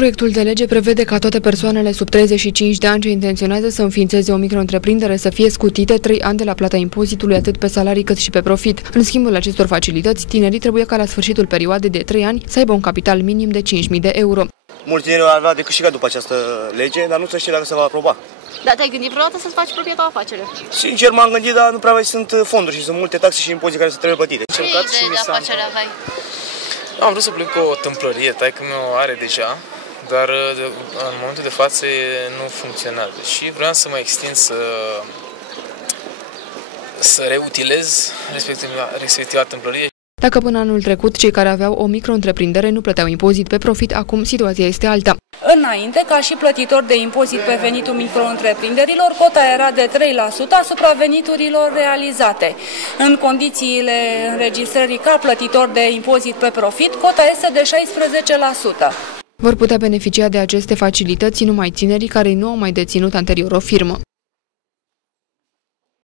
Proiectul de lege prevede ca toate persoanele sub 35 de ani ce intenționează să înființeze o micro-întreprindere să fie scutite 3 ani de la plata impozitului atât pe salarii cât și pe profit. În schimbul acestor facilități, tinerii trebuie ca la sfârșitul perioadei de 3 ani să aibă un capital minim de 5.000 de euro. Mulți tineri ar avea de câștigat după această lege, dar nu se știe dacă se va aproba. Dar te-ai gândit vreodată să-ți faci propria ta afacere? Sincer m-am gândit, dar nu prea mai sunt fonduri și sunt multe taxe și impozite care se trebuie plătite. Ce idee de afacere aveai? Am vrut să plec cu o tâmplărie, taică-miu are deja, dar în momentul de față nu funcționează și vreau să mă extind să reutilez respectiva tâmplărie. Dacă până anul trecut cei care aveau o micro-întreprindere nu plăteau impozit pe profit, acum situația este alta. Înainte, ca și plătitor de impozit pe venitul micro-întreprinderilor, cota era de 3% asupra veniturilor realizate. În condițiile înregistrării ca plătitor de impozit pe profit, cota este de 16%. Vor putea beneficia de aceste facilități numai tinerii care nu au mai deținut anterior o firmă.